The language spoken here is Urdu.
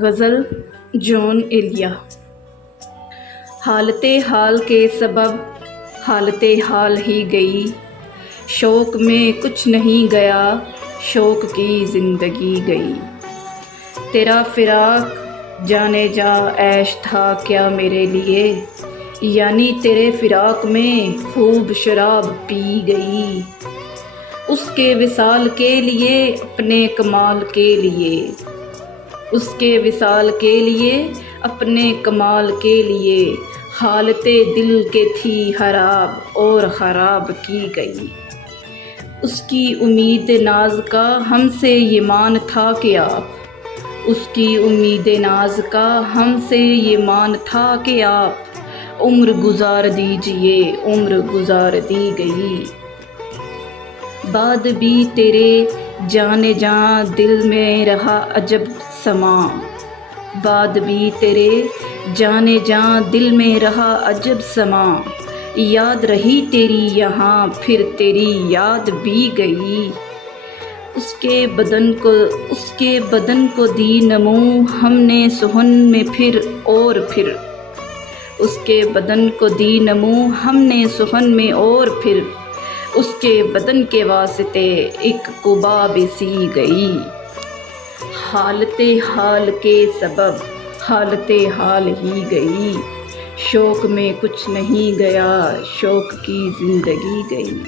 غزل جون ایلیا۔ حالت حال کے سبب حالت حال ہی گئی، شوق میں کچھ نہیں گیا، شوق کی زندگی گئی۔ تیرا فراق جانے جا عیش تھا کیا میرے لیے، یعنی تیرے فراق میں خوب شراب پی گئی۔ اس کے وصال کے لیے اپنے کمال کے لیے، اس کے وصال کے لیے اپنے کمال کے لیے، حالت دل کے تھی خراب اور خراب کی گئی۔ اس کی امید ناز کا ہم سے یہ مان تھا کہ آپ، اس کی امید ناز کا ہم سے یہ مان تھا کہ آپ عمر گزار دیجئے، عمر گزار دی گئی۔ بعد بھی تیرے جانے جاں دل میں رہا عجب سما، بعد بھی تیرے جانے جاں دل میں رہا عجب سما۔ یاد رہی تیری یہاں پھر تیری یاد بھی گئی۔ اس کے بدن کو دی نمو ہم نے سخن میں پھر اور پھر، اس کے بدن کو دی نمو ہم نے سخن میں اور پھر، اس کے بدن کے واسطے ایک قبا بھی سی گئی۔ حالت حال کے سبب حالت حال ہی گئی، شوق میں کچھ نہیں گیا، شوق کی زندگی گئی۔